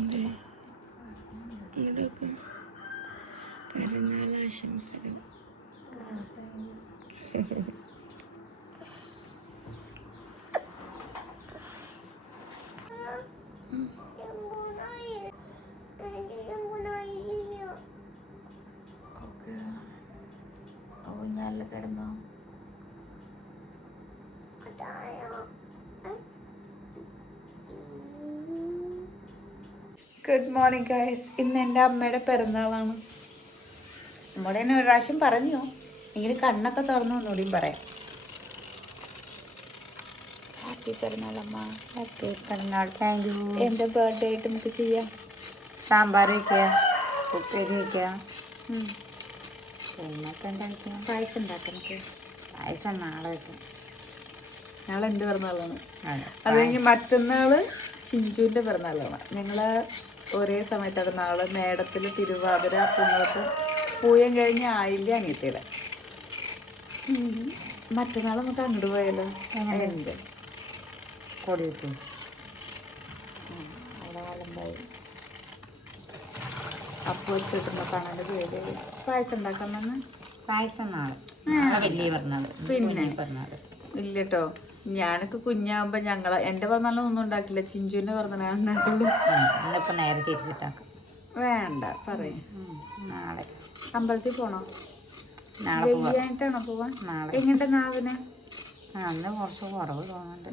അതെ ഇവിടെയൊക്കെ പെരുന്നാൾ ആശംസകൾ. നല്ല കിടന്നോ? Good morning guys. ഇന്ന് എൻ്റെ അമ്മയുടെ പിറന്നാളാണ്. നമ്മുടെ തന്നെ ഒരു പ്രാവശ്യം പറഞ്ഞു, എങ്കിലും കണ്ണൊക്കെ തുറന്നു ഒന്നുകൂടിയും പറയാം. ഹാപ്പി പിറന്നാൾ അമ്മ. ഹാപ്പി പിറന്നാൾ. Thank you. എൻ്റെ ബർത്ത്ഡേ ആയിട്ട് നമുക്ക് ചെയ്യാം. സാമ്പാർ വയ്ക്കുക, ഉപ്പേരി വയ്ക്കുക, പിന്നൊക്കെ ഉണ്ടാക്കുക. പായസം ഉണ്ടാക്കാം നമുക്ക്. പായസം നാളെ വയ്ക്കും. നാളെ എൻ്റെ പിറന്നാളാണ്. അത് കഴിഞ്ഞ് മറ്റന്നാൾ ചിഞ്ചുവിൻ്റെ പിറന്നാളാണ്. ഞങ്ങൾ ഒരേ സമയത്താണ്. നാളെ മേടത്തിൽ തിരുവാതിര പുണ്ണത്ത് പൂയം കഴിഞ്ഞ് ആയില്ല അനിയത്തിയുടെ. മറ്റന്നാൾ നമുക്ക് അങ്ങോട്ട് പോയാലോ? എന്ത് കൊടിയിട്ടു അവിടെ വലമ്പായി അപ്പോൾ കിട്ടുമ്പോൾ കാണാൻ്റെ പേര്. പായസം ഉണ്ടാക്കാമെന്ന്. പായസം നാളെ വലിയ പറഞ്ഞത്. പിന്നെ പറഞ്ഞത് ഇല്ല കേട്ടോ. ഞാനൊക്കെ കുഞ്ഞാകുമ്പോൾ എൻ്റെ പിറന്നാളൊന്നും ഉണ്ടാക്കില്ല, ചിഞ്ചുവിൻ്റെ പിറന്നാൾ ഉണ്ടാക്കുള്ളൂ. ഇന്നിപ്പോൾ നേരെ തിരിച്ചിട്ടാക്കും. വേണ്ട പറയും. നാളെ അമ്പലത്തിൽ പോണോ? നാളെ വെയ്യായിട്ടാണോ പോവാൻ? നാളെ. എങ്ങനത്തെ നാവിന്? അന്ന് കുറച്ച് കുറവ് തോന്നുന്നുണ്ട്.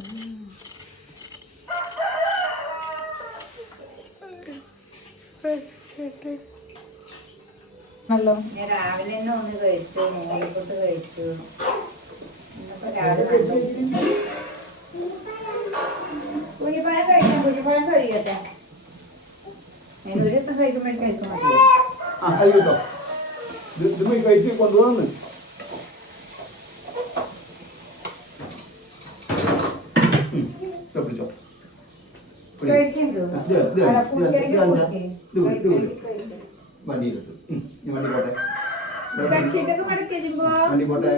നല്ലോ ഞാൻ രാവിലെ തന്നെ ഒന്ന് കഴിച്ചു, മൂന്നിപ്പൊട്ട് കഴിച്ചു. കുഴിപ്പഴം കഴിക്കാം. കുഴിപ്പഴം കഴിയട്ടെ. ഒരു ദിവസം കഴിക്കുമ്പോഴേക്കും കഴിക്കാൻ മതിയോ? കൊണ്ടുപോകുന്നു. വണ്ടിയിലിട്ടു. വണ്ടി പോട്ടെ. വണ്ടി പോട്ടെ.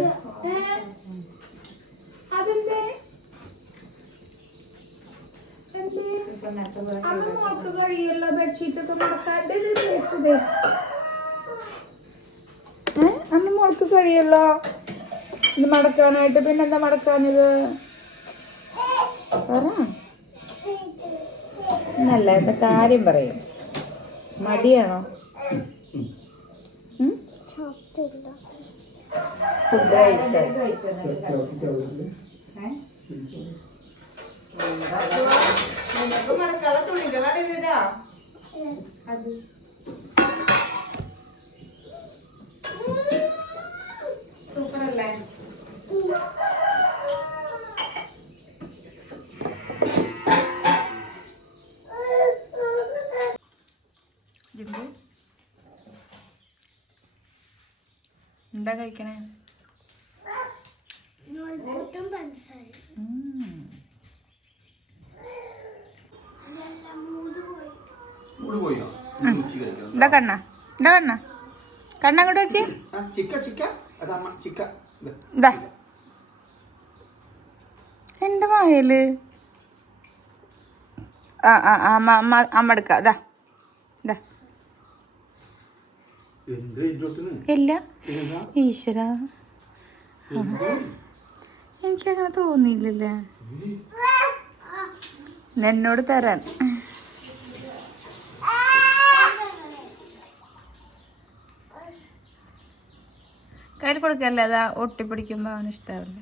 അതെന്തേ കഴിയല്ലോ ബെഡ്ഷീറ്റൊക്കെ മടക്കാണ്ട്? അന്ന് മോൾക്ക് കഴിയല്ലോ ഇത് മടക്കാനായിട്ട്. പിന്നെന്താ മടക്കാഞ്ഞത്? പറ. നല്ല എന്താ കാര്യം പറയും. മടിയാണോ? ഫുഡ് കഴിക്കാൻ മടക്കാനുള്ള തുണികളാണ് ഇതിടാ. അത് സൂപ്പർ അല്ലേ? എന്താ കഴിക്കണേ? എന്താ കണ്ണ? എന്താ കണ്ണ? കണ്ണ അങ്ങോട്ട് നോക്കി. എന്റെ വായല് അമ്മ എടുക്ക. ഇല്ല ഈശ്വര, എനിക്കങ്ങനെ തോന്നിയില്ലല്ലേ എന്നോട് തരാൻ. കയ്യിൽ കൊടുക്കല്ലേ, അതാ ഒട്ടിപ്പിടിക്കുമ്പോ അവന് ഇഷ്ടാവില്ല.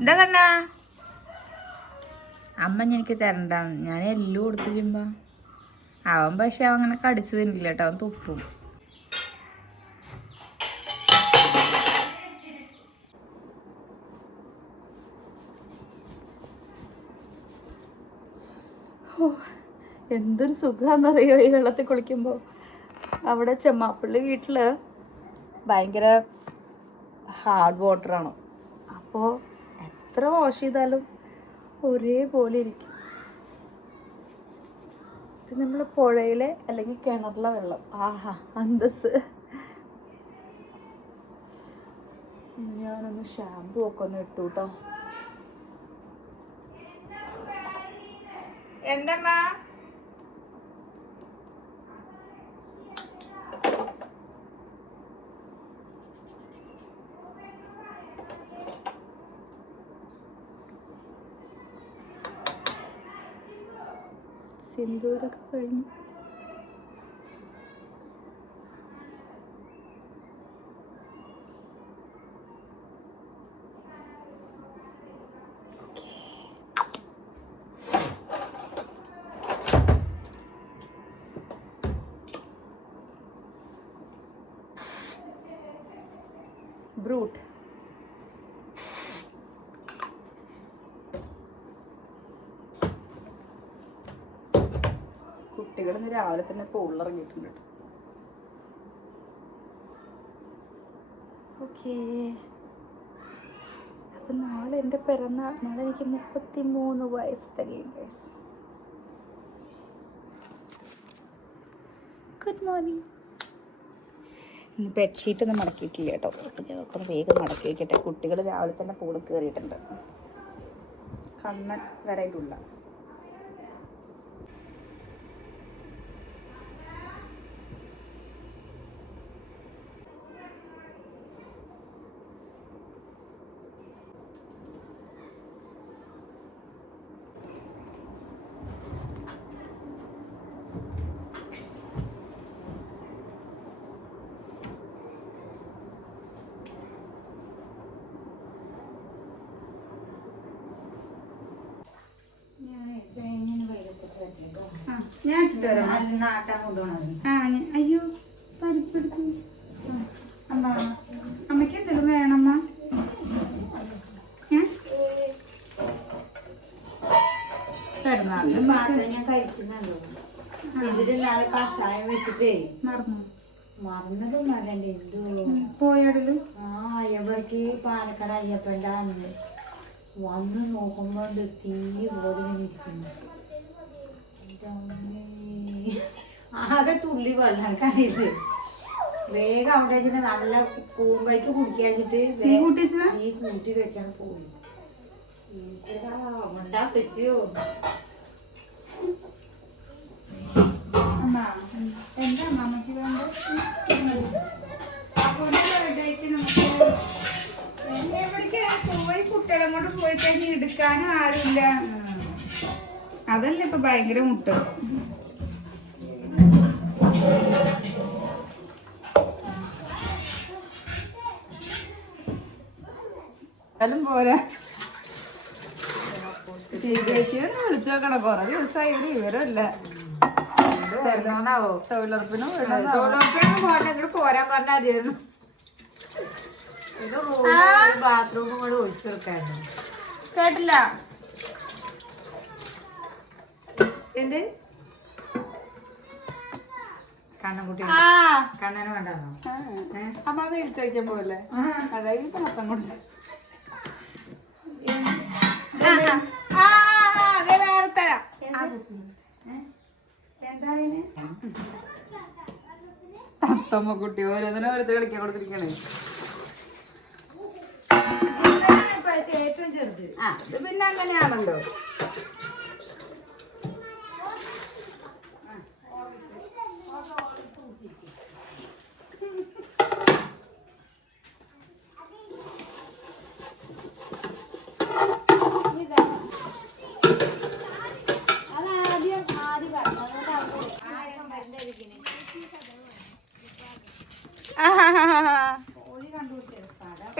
എന്താ കണ്ണ? അമ്മ എനിക്ക് തരണ്ട. ഞാൻ എല്ലാം കൊടുത്തു ചെയ്യുമ്പോ അവൻ, പക്ഷെ അവൻ അങ്ങനെ കടിച്ചു തിന്നില്ല കേട്ടോ, അവൻ തുപ്പും. എന്തൊരു സുഖാന്നറിയോ ഈ വെള്ളത്തിൽ കുളിക്കുമ്പോൾ. അവിടെ ചെമ്മാപ്പള്ളി വീട്ടിൽ ഭയങ്കര ഹാർഡ് വാട്ടറാണ്. അപ്പോൾ എത്ര വാഷ് ചെയ്താലും ഒരേപോലെ ഇരിക്കും. ഇത് നമ്മൾ പുഴയിലെ അല്ലെങ്കിൽ കിണറിലെ വെള്ളം. ആഹാ അന്തസ്. ഞാനൊന്ന് ഷാമ്പു ഒക്കെ ഒന്ന് ഇട്ടു കേട്ടോ. എന്തമ്മാ സിന്ദൂരൊക്കെ കഴിഞ്ഞു. ബ്രൂട്ട് കുട്ടികൾ ഇന്ന് രാവിലെ തന്നെ പൂളിറങ്ങിയിട്ടുണ്ട്. ഓക്കേ, അപ്പൊ നാളെ എൻ്റെ പിറന്നാൾ. നാളെ എനിക്ക് 33 വയസ്സ് തികയും ഗൈസ്. Good morning. ഇന്ന് ബെഡ്ഷീറ്റ് ഒന്നും മടക്കിയിട്ടില്ല കേട്ടോ. ഞങ്ങൾക്ക് വേഗം മടക്കി വയ്ക്കട്ടെ. കുട്ടികൾ രാവിലെ തന്നെ പൂളിൽ കയറിയിട്ടുണ്ട്. കണ്ണൻ വരയിലുള്ള ഞാൻ ഇട്ടിട്ട് വരാം. അയ്യോ പരിപ്പെടുത്തു. അമ്മ അമ്മയ്ക്ക് എന്തെങ്കിലും വേണമ്മ? ഞാൻ കഴിച്ചിട്ടുണ്ടല്ലോ. ഇതില് നാളെ കഷായം വെച്ചിട്ടേ മറന്നതും മറണ്ടേ എന്തോ പോയടലും. എവിടേക്ക് പാലക്കാട് അയ്യപ്പൻ്റെ അന്ന് വന്ന് നോക്കുമ്പോ തീ പോലെ ഇരിക്കുന്നു. ആകെ തുള്ളി വെള്ളം കറിയത് വേഗം അവിടെ വെച്ചിട്ട് നല്ല കൂമ്പഴിക്ക് കുടിക്കാച്ചിട്ട് ഈ കൂട്ടി വെച്ചാണ് പോയി. ഉണ്ടാ പറ്റിയോ? എന്താ അമ്മക്ക് വേണ്ടത്? എവിടേക്ക് പോയി കുട്ടികളെ കൊണ്ട് പോയി കഴിഞ്ഞ് എടുക്കാനും ആരുമില്ല. അതല്ലേ ഇപ്പൊ ഭയങ്കര മുട്ട. എന്നാലും പോരാ. ശരിയാക്കിയൊന്ന് വിളിച്ചു നോക്കണം. കൊറേ ദിവസമായി ഒരു വിവരമില്ല. തൊഴിലുറപ്പിനും പോരാൻ പറഞ്ഞായിരുന്നു. ബാത്റൂമും കൂടെ ഒഴിച്ചു വെക്കായിരുന്നു. കേട്ടില്ല. എന്ത് കണ്ണൻകുട്ടി കണ്ണന് വേണ്ടാന്നോ? അമ്മ വീഴ്ച വയ്ക്കാൻ പോലെ അതായത് പാത്രം കൊണ്ട് വേറെ തരാം. എന്താ അത്തമ്മ കുട്ടി ഓരോന്നിനും ഓരോരുത്തർ കളിക്കാൻ കൊടുത്തിരിക്കണേ. ഏറ്റവും ചെറുത് അത് പിന്നെ അങ്ങനെയാണല്ലോ.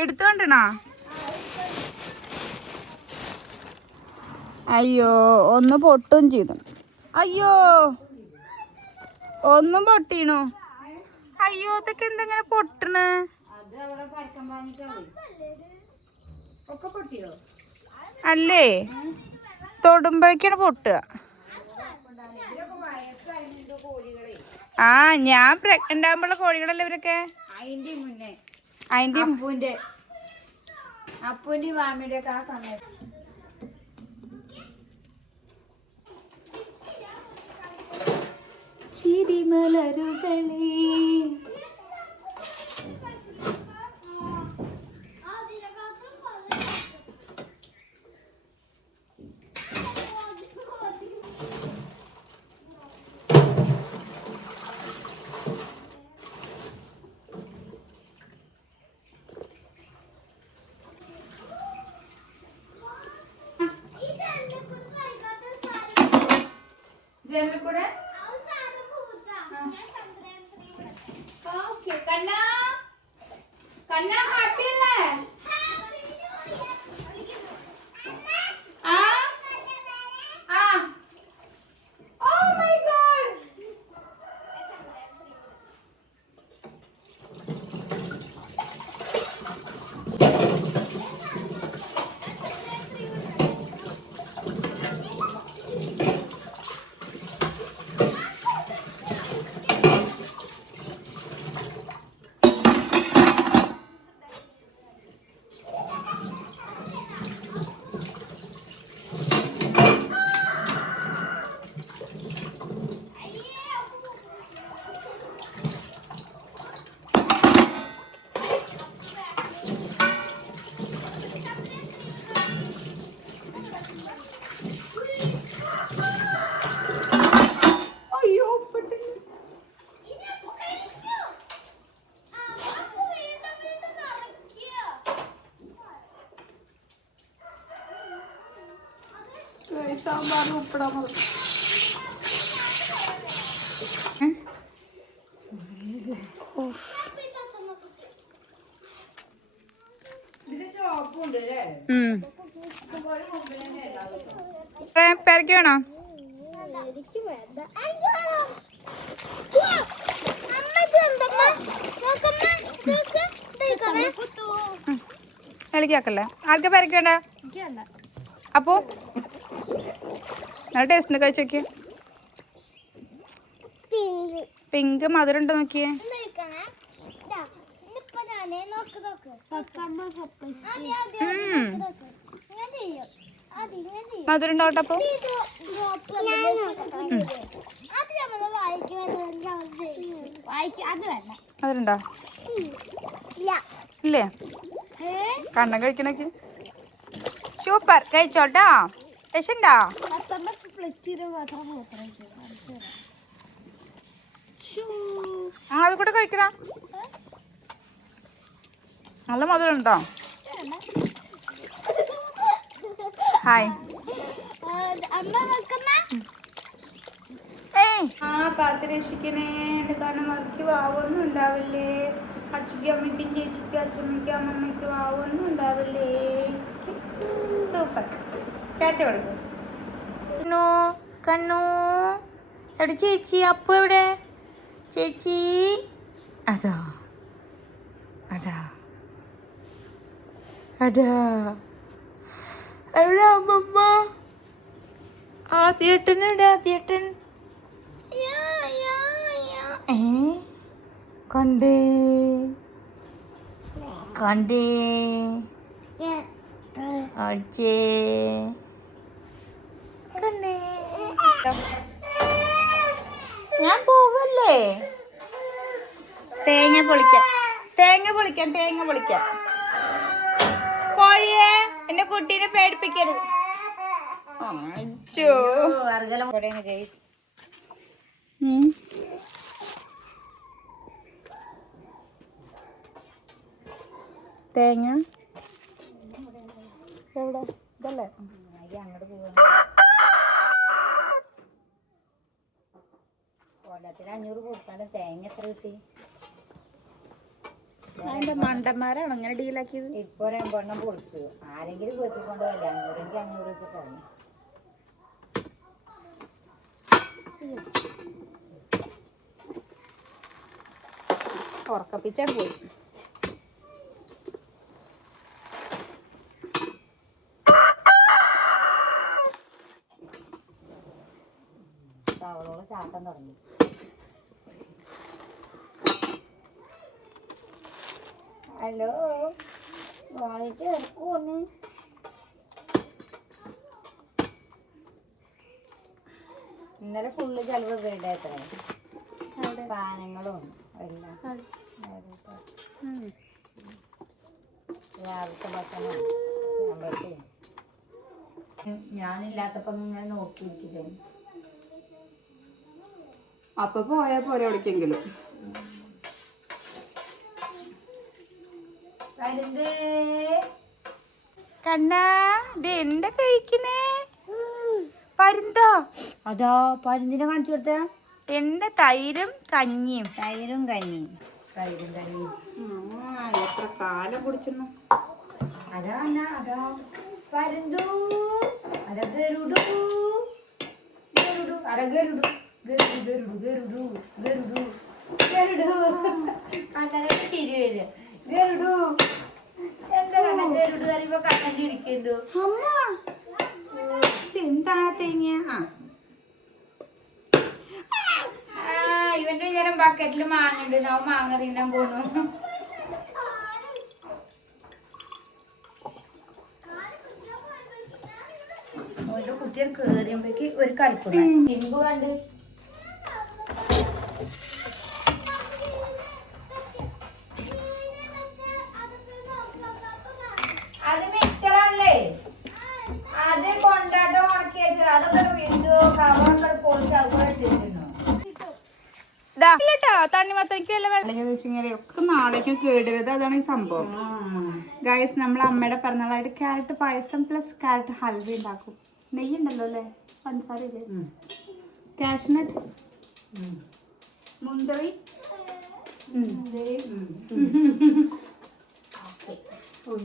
എടുത്തോണ്ടണോ? അയ്യോ ഒന്ന് പൊട്ടും ചെയ്തു. അയ്യോ ഒന്നും പൊട്ടീണു. അയ്യോ ഇതൊക്കെ എന്തെങ്ങനെ പൊട്ടണ്? അല്ലേ തൊടുമ്പോഴേക്കാണ് പൊട്ടുക. ആ ഞാൻ പ്രഗ്നന്റ് ആകുമ്പോഴുള്ള കോഴികളല്ലേ ഇവരൊക്കെ. അതിന്റെ മുന്നേ അതിന്റെ അപ്പൂന്റെ മാമിയുടെ ഒക്കെ ആ സമയത്ത് ചിരിമലരുകളേ ജനലിൽ കൂടെ കണ്ണാ കണ്ണാ ഹാപ്പിയല്ലേ ആ ആ ഓ മൈ ഗോഡ് അയ്യോ പെട്ടെന്ന് സാമ്പാറിന് ഉപ്പിടാൻ മതി പെരക്കി വേണോ കളിക്കാക്കല്ലേ ആർക്കാ പെരക്കി വേണ്ട അപ്പോ നല്ല ടേസ്റ്റ് കഴിച്ച് നോക്കിയേ പിങ്ക് മധുരം ഉണ്ടോ നോക്കിയേ മധുരം ഉണ്ടാവട്ടെ അപ്പൊ മധുരണ്ടോ ഇല്ലേ കണ്ണം കഴിക്കണക്ക് സൂപ്പർ കഴിച്ചോട്ടോ വിഷണ്ടാ അത് കൂടെ കഴിക്കണം നല്ല മധുരം ഉണ്ടോ ഹായ് ആ കാത്തുരക്ഷിക്കണേ എൻ്റെ കാരണം മറിക്ക് വാവൊന്നും ഉണ്ടാവില്ലേ അച്ഛയ്ക്കും അമ്മയ്ക്കും ചേച്ചിക്കും അച്ഛമ്മയ്ക്കും അമ്മമ്മയ്ക്കും വാവൊന്നും ഉണ്ടാവില്ലേ സൂപ്പർ ടാറ്റ കൊടുക്കും കണ്ണു കണ്ണു എവിടെ ചേച്ചി അപ്പു എവിടെ ചേച്ചി അതാ അതാ അതാ എവിടെ അമ്മമ്മ ആദ്യേട്ടൻ എവിടെ ആദ്യേട്ടൻ കണ്ടേ കണ്ടേ അടിച്ചേ കണ്ടേ ഞാൻ പോവല്ലേ തേങ്ങ പൊളിക്കാൻ തേങ്ങ പൊളിക്കാൻ തേങ്ങ പൊളിക്കാൻ കോഴിയെ എന്റെ കുട്ടീനെ പേടിപ്പിക്കരുത് തേങ്ങ എവിടെ ഇതല്ലേ അങ്ങോട്ട് പോവാ കൊല്ലത്തിന് 500 കൊടുത്താലും തേങ്ങ എത്ര കിട്ടി അതിന്റെ മണ്ടന്മാരാണ് അങ്ങനെ ഡീലാക്കിയത് ഇപ്പൊ രണ്ടെണ്ണം പൊളിച്ചു ആരെങ്കിലും വെട്ടിക്കൊണ്ട് വല്ല 500 വെച്ച് പറഞ്ഞു ഉറക്കപ്പിച്ചാൻ പോയി അവളോട് ചാട്ടം തുടങ്ങി ഹലോ വായിട്ട് എടുക്കുവന്ന് ഇന്നലെ ഫുള്ള് ചെലവ് വീട് എത്ര സാധനങ്ങളും എല്ലാം രാവിലത്തെ ഭക്ഷണം ഞാനില്ലാത്തപ്പോ ഇങ്ങനെ നോക്കിയിരിക്കില്ലേ അപ്പൊ പോയാ പോലെ എവിടേക്കെങ്കിലും കണ്ണാ ഇത് എന്താ കഴിക്കണേ പരുന്തോ? അതാ പരുന്തിനെ കാണിച്ചു കൊടുത്ത എന്റെ തൈരും കഞ്ഞിയും. തൈരും കഞ്ഞിയും. തൈരും കഞ്ഞിയും എത്ര കാലം കുടിച്ചെന്നു. അതാ അതാ പരുന്തു. അതാ ഗരുഡു ഗരുഡു. അതാ ഗരുഡു ഗരുഡു ഗരുഡു ഗരുഡു ഗരുഡു ഗരുഡു. കണ്ണനെ തിരി വരിക. ഗരുഡു എന്താ ഗരുഡു പറയുമ്പോ കണ്ണൻ ചിരിക്കുന്നു. അമ്മ എന്താണ് തേങ്ങ? ഇവന്റെ വിചാരം ബക്കറ്റില് മാങ്ങണ്ട്. നാ മാങ്ങ തിന്നാൻ പോണു. ഓരോ കുട്ടികൾ കേറിയപ്പോഴേക്ക് ഒരു കളിക്കുന്നു. ഇരുമ്പ് കണ്ട് അത് മിക്സറാണല്ലേ. അത് കൊണ്ടാട്ടം ഉണക്കി വെച്ചത്. അതൊക്കെ വീണ്ടു കവറൊക്കെ പൊളിച്ച് അതുപോലെ ഇട്ടിരുന്നു. തണ്ണിമത്തനിക്ക് വല്ല വെള്ളം ഒക്കെ നാളേക്കും കേടരുത്. അതാണ് ഈ സംഭവം. ഗൈസ്, നമ്മൾ അമ്മയുടെ പിറന്നാളായിട്ട് ക്യാരറ്റ് പായസം പ്ലസ് ക്യാരറ്റ് ഹൽവ ഉണ്ടാക്കും. നെയ്യ് ഉണ്ടല്ലോ അല്ലേ, പഞ്ചസാര ഇല്ലേ, കാഷ്നട്ട്, മുന്തിരി.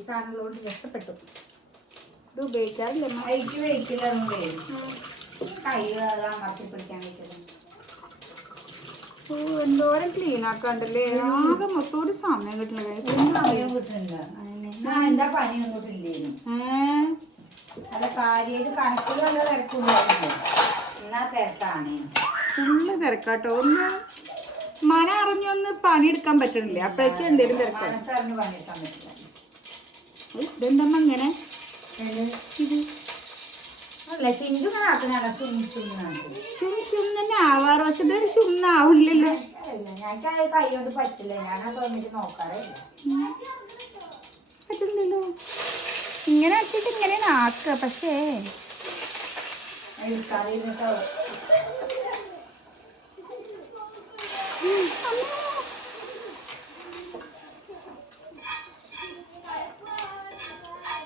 സാധനങ്ങളോട് രക്ഷപ്പെട്ടു. ഇത് ഉപയോഗിക്കാറില്ല. കൈ അമർത്തി പിടിക്കാൻ വെച്ചത്. എന്തോരം ക്ലീൻ ആക്കാണ്ടല്ലേ. ആകെ മൊത്തം ഒരു സമയം കിട്ടില്ല. സമയം കിട്ടുന്നില്ല. ഞാൻ എന്താ പണിയൊന്നും ഇല്ലേനും. അല്ല കാര്യമായിട്ട് കണക്കിലുള്ള തിരക്കുണ്ടായിരുന്നു. എന്നാ തിരക്കാണ്. ഫുള്ള് തിരക്കാട്ടോ. ഒന്ന് മന അറിഞ്ഞൊന്ന് പണിയെടുക്കാൻ പറ്റണില്ല. അപ്പോഴേക്കും എന്തേലും തിരക്കാണ്. മനസ്സറിഞ്ഞ് പണിയെടുക്കാൻ പറ്റില്ല. ഇതെന്താ അങ്ങനെ? ഇത് അല്ല ചിന്തു നാട്ടിനാണ്. ചും തന്നെ ആവാറ്. പക്ഷെ ഇതൊരു ചുമ്മാവില്ലല്ലോ. ഞാൻ കൈ കൊണ്ട് പറ്റില്ല. ഞാനത് വന്നിട്ട് നോക്കാറില്ല. പറ്റുന്നില്ലല്ലോ. ഇങ്ങനെ ആക്കിയിട്ട് ഇങ്ങനെയാണ് ആക്കുക. പക്ഷേ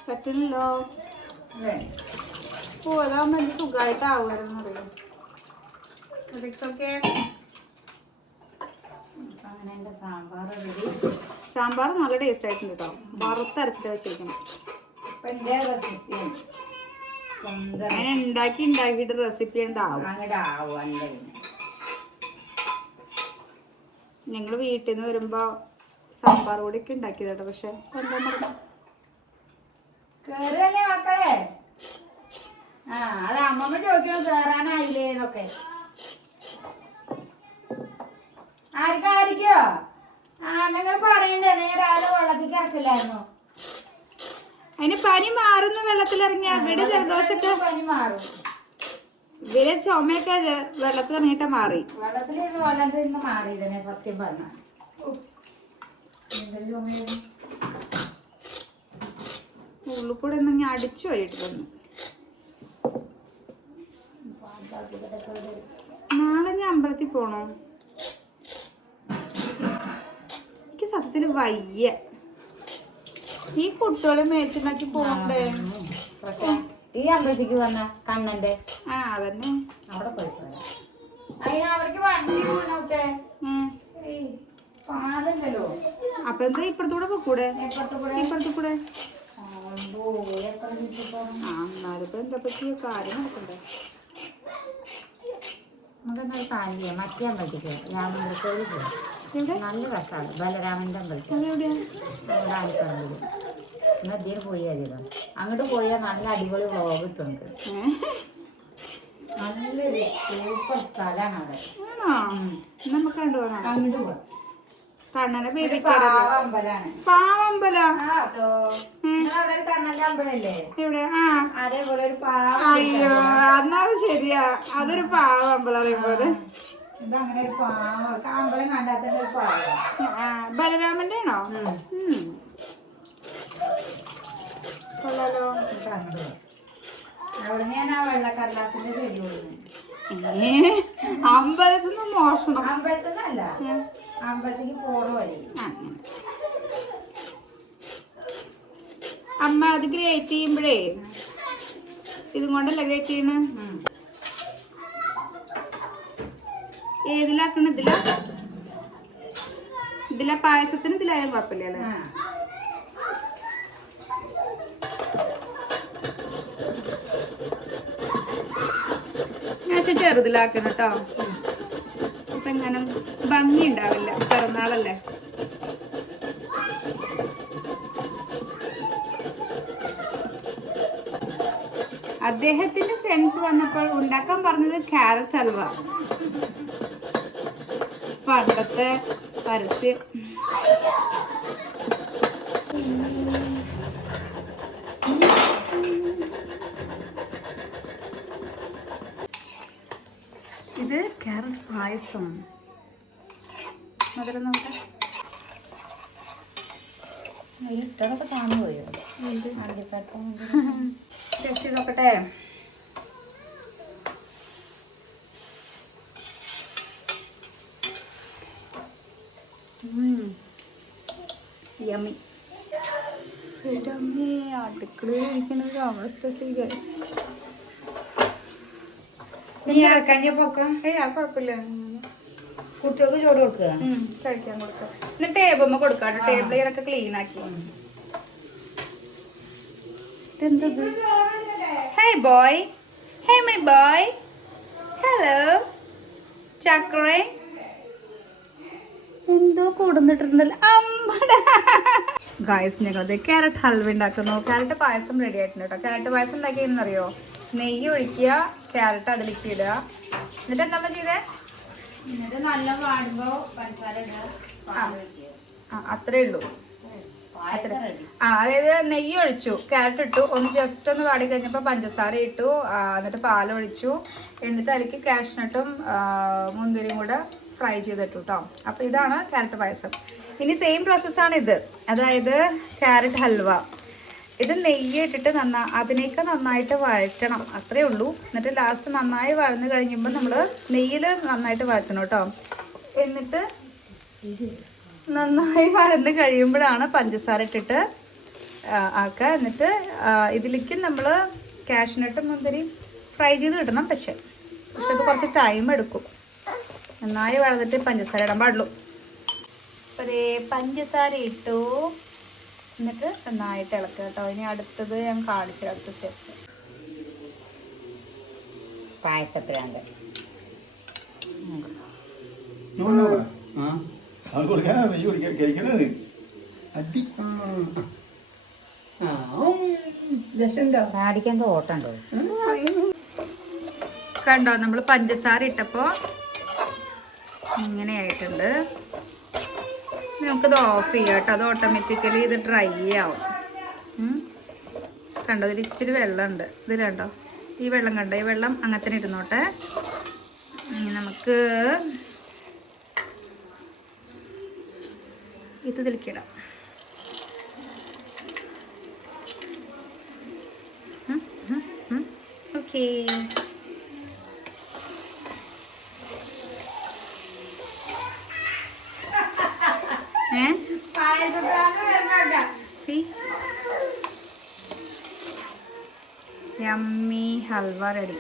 പറ്റുന്നില്ലോ. ഓ, അതാവുമ്പോ എനിക്ക് സുഖമായിട്ട് ആവുമായിരുന്നു അറിയാം. സാമ്പാർ നല്ല ടേസ്റ്റ് ആയിട്ടുണ്ട് കേട്ടോ. വറുത്തരച്ചിട്ട് വെച്ചിരിക്കണം. അങ്ങനെ ഉണ്ടാക്കിയിട്ട് റെസിപ്പി ഉണ്ടാവും. ഞങ്ങൾ വീട്ടിൽ നിന്ന് വരുമ്പോ സാമ്പാർ പൊടിയൊക്കെ ഉണ്ടാക്കിയത് കേട്ടോ. പക്ഷെ എന്താ കേറല്ലേ മക്കളെ? അത് അമ്മമ്മ ചോദിക്കണം കേറാനായില്ലേന്നൊക്കെ. ആർക്കായിരിക്കോ? നിങ്ങൾ പറയണ്ടേ രാവിലെ വെള്ളത്തിൽ ഇറക്കില്ലായിരുന്നു. അതിന് പനി മാറുന്ന വെള്ളത്തിലിറങ്ങി. ഇവിടെ ജലദോഷമൊക്കെ പനി മാറും. ഇവരെ ചുമയൊക്കെ വെള്ളത്തിലിറങ്ങിയിട്ട് മാറി. വെള്ളത്തിൽ നിന്ന് മാറി തന്നെ സത്യം പറഞ്ഞ. ഉള്ളിൽ കൂടെ ഒന്ന് ഞാൻ അടിച്ചു വരിട്ട് തന്നു. നാളെ ഞാൻ അമ്പലത്തിൽ പോണോ? എനിക്ക് സത്യത്തിൽ വയ്യ. ഈ കുട്ടികളെ മേച്ചുണ്ടാക്കി പോകണ്ടേ? ഈ അമ്പലത്തേക്ക് വന്ന കണ്ണന്റെ അതന്നെ അവിടെ പോയി. അതിന് അവർക്ക് വണ്ടി പോകണോട്ടെ പാതല്ലോ. അപ്പൊ എന്താ ഇപ്പുറത്തൂടെ പോക്കൂടെ? ഇപ്പുറത്തു കൂടെ. എന്നാലിപ്പോ എന്താ പറ്റിയ കാര്യം നടക്കണ്ടേ? നമുക്കെന്നാൽ കാണില്ല. മറ്റേ അമ്പലത്തേക്ക് രാമമ്പലത്തോട് പോയി. നല്ല രസമാണ്. ബലരാമന്റെ അമ്പലത്തിൽ ആൾക്കാരുണ്ട്. നദിയിൽ പോയി അറിയാം. അങ്ങോട്ട് പോയാൽ നല്ല അടിപൊളി വ്ളോഗ് കിട്ടുന്നുണ്ട്. നല്ലൊരു സൂപ്പർ സ്ഥലമാണ് അവിടെ. നമുക്ക് കണ്ടുപോകാം. അങ്ങോട്ട് പോവാം. കണ്ണനെ ബേബി പാവമ്പലാണ്. പാവമ്പല കണ്ണന്റെ അമ്പലല്ലേ എവിടെ? അതേപോലെ ഒരു പാവ. അയ്യോ, എന്നാ ശരിയാ. അതൊരു പാവമ്പല അറിയുമ്പോലെ. ഇതങ്ങനെ ഒരു പാവ അമ്പലം കണ്ടാത്ത ഒരു പാവ. ബലരാമന്റെ ആണോ? കൊള്ളാലോ. അവിടെ ഞാൻ ആ വെള്ളക്കടലാസിന്റെ ചെടി കൊടുക്കുന്നു. അമ്പലത്തിൽ നിന്ന് മോഷണം. അമ്പലത്തിൽ നിന്നല്ല, അമ്പലത്തേക്ക് പോണ വഴി. അമ്മ അത് ഗ്രേറ്റ് ചെയ്യുമ്പോഴേ ഇതും കൊണ്ടല്ല ഗ്രേറ്റ് ചെയ്യുന്നത്. ഏതിലാക്കണ ഇതിലാ പായസത്തിന് ഇതിലായാലും കുഴപ്പമില്ല അല്ലേ? പക്ഷെ ചെറുതിലാക്കണം കേട്ടോ. അപ്പൊ എങ്ങനെ ഭംഗി ഉണ്ടാവില്ല, പിറന്നാളല്ലേ. അദ്ദേഹത്തിന്റെ ഫ്രണ്ട്സ് വന്നപ്പോൾ ഉണ്ടാക്കാൻ പറഞ്ഞത് ക്യാരറ്റ് ഹൽവ. പണ്ടത്തെ പരസ്യം. ഇത് ക്യാരറ്റ് പായസം. മധുരം നോക്കാം. ഇട്ടതൊക്കെ താന്നു പോയോ? ടേസ്റ്റ് ചെയ്ത് നോക്കട്ടെ. യമ്മി. അടുക്കളയിൽ ഇരിക്കുന്ന ഒരു അവസ്ഥ സീരിയസ്. കുഴപ്പമില്ല, കുട്ടികൾക്ക് ചോറ് കൊടുക്കുക, കഴിക്കാൻ കൊടുക്കാം. പിന്നെ ടേബിൾ കൊടുക്കാം. ടേബിൾ ഇതൊക്കെ ക്ലീൻ ആക്കി. ഇതെന്തത്? Hey boy, hey my boy, hello ചക്രേ. എന്തോ കൊടുന്നിട്ടുണ്ടല്ലോ അമ്മടാ. ഗായ്സ്, ഞങ്ങളത് ക്യാരറ്റ് ഹൽവ ഉണ്ടാക്കുന്നു. ക്യാരറ്റ് പായസം റെഡി ആയിട്ടുണ്ട് കേട്ടോ. ക്യാരറ്റ് പായസം ഉണ്ടാക്കിയെന്നറിയോ? നെയ്യ് ഒഴിക്കുക, ക്യാരറ്റ് അതിലേക്ക് ഇടുക. എന്നിട്ട് എന്താ ചെയ്തേ? എന്നിട്ട് നല്ല വാടുമ്പോ പഞ്ചസാര അത്രേ ഉള്ളൂ. അതായത് നെയ്യ് ഒഴിച്ചു, ക്യാരറ്റ് ഇട്ടു, ഒന്ന് ജസ്റ്റ് ഒന്ന് വാടി കഴിഞ്ഞപ്പോൾ പഞ്ചസാര ഇട്ടു, എന്നിട്ട് പാലൊഴിച്ചു, എന്നിട്ട് അതിലേക്ക് കാഷ്നട്ടും മുന്തിരിയും കൂടെ ഫ്രൈ ചെയ്തിട്ടു കേട്ടോ. അപ്പോൾ ഇതാണ് ക്യാരറ്റ് പായസം. ഇനി സെയിം പ്രോസസ്സാണ് ഇത്. അതായത് ക്യാരറ്റ് ഹൽവ. ഇത് നെയ്യ് ഇട്ടിട്ട് അതിനേക്ക് നന്നായിട്ട് വഴറ്റണം, അത്രേ ഉള്ളൂ. എന്നിട്ട് ലാസ്റ്റ് നന്നായി വഴന്ന് കഴിയുമ്പോൾ നമ്മൾ നെയ്യിൽ നന്നായിട്ട് വഴറ്റണം കേട്ടോ. എന്നിട്ട് നന്നായി വഴന്ന് കഴിയുമ്പോഴാണ് പഞ്ചസാര ഇട്ടിട്ട് ആക്കുക. എന്നിട്ട് ഇതിലേക്ക് നമ്മൾ കാഷ്നട്ടും മുന്തിരി ഫ്രൈ ചെയ്ത് കിട്ടണം. പക്ഷേ ഇത് കുറച്ച് ടൈം എടുക്കും. നന്നായി വഴന്നിട്ട് പഞ്ചസാര ഇടാൻ പാടുള്ളൂ. അപ്പോൾ പഞ്ചസാര ഇട്ടു, എന്നിട്ട് നന്നായിട്ട് ഇളക്കുക കേട്ടോ. ഇനി അടുത്തത് ഞാൻ കാണിച്ചു, അടുത്ത സ്റ്റെപ്പ്. പായസത്തിലാണ് പാടിക്കാൻ തോട്ടുണ്ടോ? കണ്ടോ, നമ്മൾ പഞ്ചസാര ഇട്ടപ്പോൾ ഇങ്ങനെയായിട്ടുണ്ട്. നമുക്കിത് ഓഫ് ചെയ്യാം കേട്ടോ. അത് ഓട്ടോമാറ്റിക്കലി ഇത് ഡ്രൈ ആവും. കണ്ടോ, ഇതിൽ ഇച്ചിരി വെള്ളമുണ്ട്. ഇത് കണ്ടോ, ഈ വെള്ളം കണ്ടോ? ഈ വെള്ളം അങ്ങനെ തന്നെ ഇരുന്നോട്ടെ. ഇനി നമുക്ക് ഇത് ഇതിലേക്കിടാം. Okay, yummy halwa ready.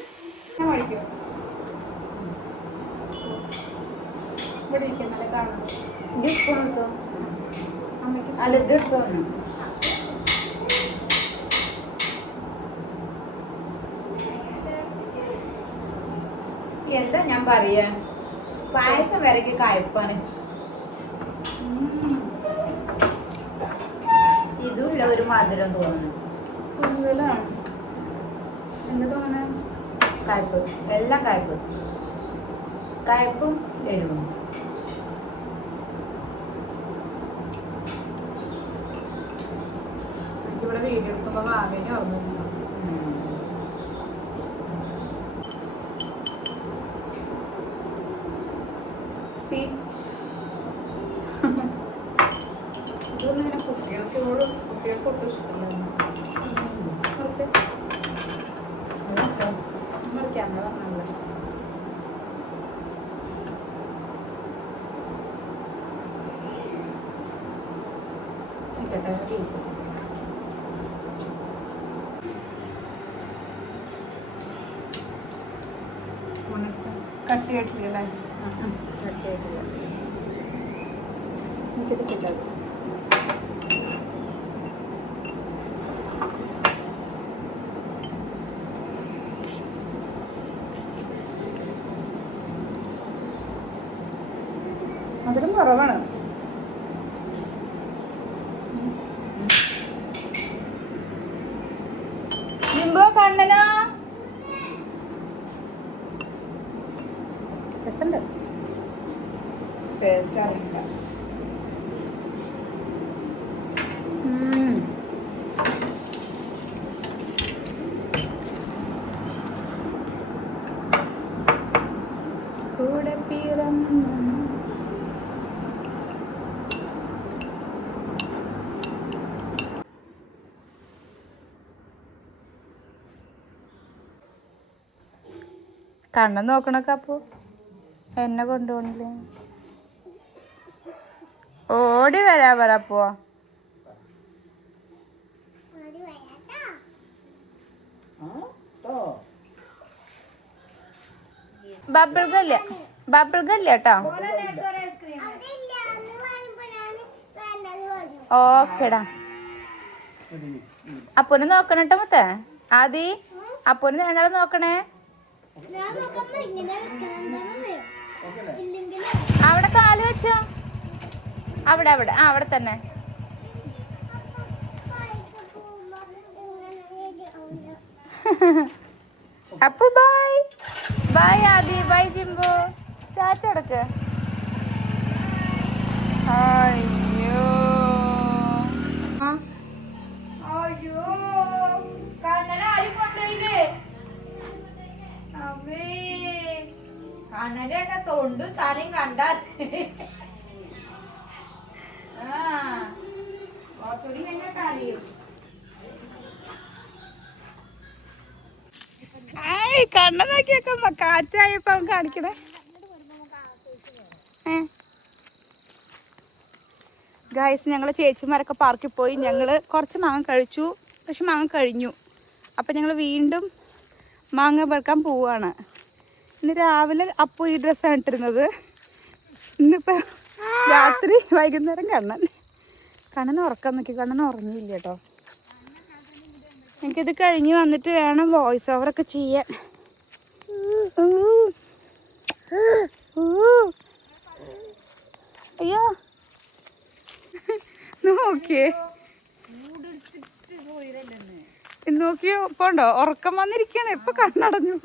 എന്താ ഞാൻ പറയാ, പായസം വരയ്ക്ക് കയ്പ്പാണ്. ഇതുമില്ല ഒരു മധുരം തോന്നുന്നു. കൂടുതലാണ് എന്താ തോന്നണേ? കയ്പ്പ്, എല്ലാം കയ്പ്പ്, കയ്പ്പും എരിവും. ഇവിടെ വീഡിയോ എടുക്കുമ്പോൾ ഭാവേനെ ഓർമ്മ. ഇതൊന്നും ഇങ്ങനെ കുട്ടികൾക്ക് ഒട്ടും ഇഷ്ടമല്ല. കുറച്ച് ക്യാമറ പറഞ്ഞല്ല. കട്ടിയായിട്ടില്ലേ? എനിക്കിത് കിട്ടാതെ മധുരം കുറവാണ്. ജിംബോ കണ്ണനോ രസമുണ്ട്. ടേസ്റ്റ് അറിയില്ല. കൂടെ പിറന്ന കണ്ണൻ നോക്കണൊക്കെ. അപ്പോ എന്നെ കൊണ്ടുപോണില്ലേ? ഓടി വരാ പറ. അപ്പോ ബബിൾ ഗല്ല കേട്ടോ. ഓക്കെടാ. അപ്പൊനെ നോക്കണട്ടോ മുത്തേ. ആദി അപ്പൊനെ രണ്ടാളും നോക്കണേ. അവിടെ കാല് വെച്ചോ. അവിടെ അവിടെ അവിടെ തന്നെ. അപ്പൊ ബൈ ബൈ ആദി. ബൈ ജിംബു. ചാച്ചടക്ക്. അയ്യോ അയ്യോ കണ്ണനെ ആരും കൊണ്ടുപോയില്ലേ? അമ്മേ കണ്ണന്റെ ഒക്കെ തൊണ്ടും തലയും കണ്ടാൽ കുറച്ചുകൂടി കഴിഞ്ഞാൽ കരയും. കണ്ണ നോക്കിയൊക്കെ കാറ്റായപ്പോ കാണിക്കണേ. ഗൈസ് ഞങ്ങൾ ചേച്ചിമാരൊക്കെ പാർക്കിൽ പോയി. ഞങ്ങൾ കുറച്ച് മാങ്ങ കഴിച്ചു. പക്ഷെ മാങ്ങ കഴിഞ്ഞു. അപ്പം ഞങ്ങൾ വീണ്ടും മാങ്ങ പെറുക്കാൻ പോവാണ്. ഇന്ന് രാവിലെ അപ്പോൾ ഈ ഡ്രസ്സാണ് ഇട്ടിരുന്നത്. ഇന്നിപ്പോൾ രാത്രി വൈകുന്നേരം കണ്ണൻ ഉറക്കാൻ നോക്കി. കണ്ണൻ ഉറങ്ങിയില്ല കേട്ടോ. എനിക്കിത് കഴിഞ്ഞ് വന്നിട്ട് വേണം വോയിസ് ഓവറൊക്കെ ചെയ്യാൻ. അയ്യോ നോക്കിയേ നോക്കിയോ. പോണ്ടോ ഉറക്കം വന്നിരിക്കണേ. ഇപ്പൊ കണ്ണടഞ്ഞു.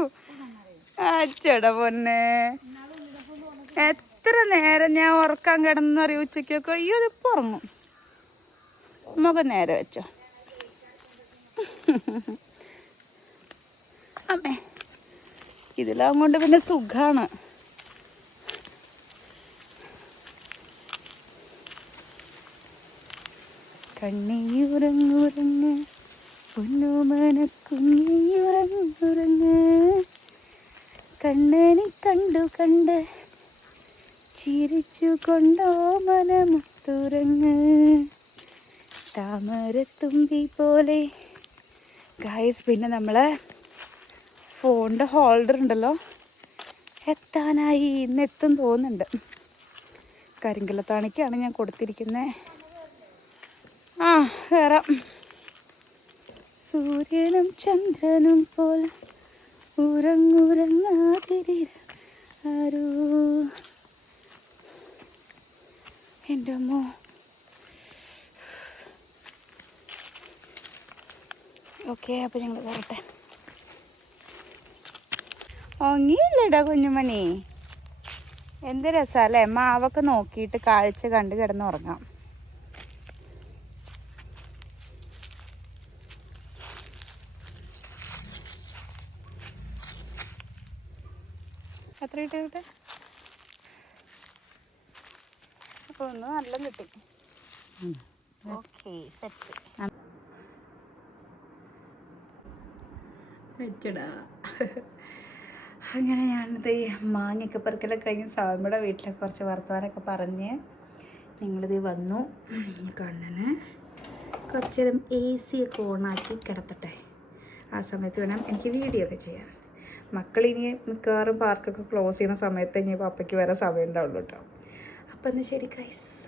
അച്ചട പൊന്നെ എത്ര നേരം ഞാൻ ഉറക്കാൻ കിടന്നറിയ ഉച്ചക്കൊക്കെ. അയ്യോ ഇതിപ്പോ ഉറങ്ങും. മുഖം നേരെ വെച്ചോ. അമ്മേ ഇതിലാവുകൊണ്ട് പിന്നെ സുഖാണ്. കണ്ണിയുറങ്ങുറങ്ങ് പൊന്നുമന കുഞ്ഞിയുറങ്ങുറങ്ങ് കണ്ണനെ കണ്ടു കണ്ട് ചിരിച്ചു കൊണ്ടോ മനമുത്തുറങ്ങ് താമരത്തുമ്പി പോലെ. ഗൈസ് പിന്നെ നമ്മളെ ഫോണിൻ്റെ ഹോൾഡർ ഉണ്ടല്ലോ എത്താനായി. ഇന്ന് എത്തും തോന്നുന്നുണ്ട്. കരിങ്കലത്താണിക്കാണ് ഞാൻ കൊടുത്തിരിക്കുന്നത്. ആ കയറാം. സൂര്യനും ചന്ദ്രനും പോലെ ഉറങ്ങുറങ്ങാതിരി ആരോ. എൻ്റെ അമ്മോ ഓക്കെ. അപ്പം ഞങ്ങൾ കയറട്ടെ. ഒങ്ങിയില്ലടാ കുഞ്ഞുമണി. എന്ത് രസമല്ലേ മാവൊക്കെ നോക്കിയിട്ട് കാഴ്ച കണ്ട് കിടന്ന് ഉറങ്ങാം. എത്ര കിട്ടിയ അപ്പോൾ ഒന്ന് നല്ല കിട്ടി. Okay set. വെച്ചടാ. അങ്ങനെ ഞാനിത് മാങ്ങയൊക്കെ പെറുക്കലൊക്കെ കഴിഞ്ഞ് സാമിയുടെ വീട്ടിലെ കുറച്ച് വർത്തമാനമൊക്കെ പറഞ്ഞ് ഞങ്ങളിത് വന്നു. കണ്ണന് കുറച്ച് നേരം AC ഒക്കെ ഓണാക്കി കിടത്തട്ടെ. ആ സമയത്ത് വേണം എനിക്ക് വീഡിയോ ഒക്കെ ചെയ്യാൻ. മക്കൾ ഇനി മിക്കവാറും പാർക്കൊക്കെ ക്ലോസ് ചെയ്യുന്ന സമയത്ത് ഇനി പപ്പയ്ക്ക് വരെ സമയം ഉണ്ടാവുള്ളൂ കേട്ടോ. അപ്പം എന്നാൽ ശരി ഗൈസ്.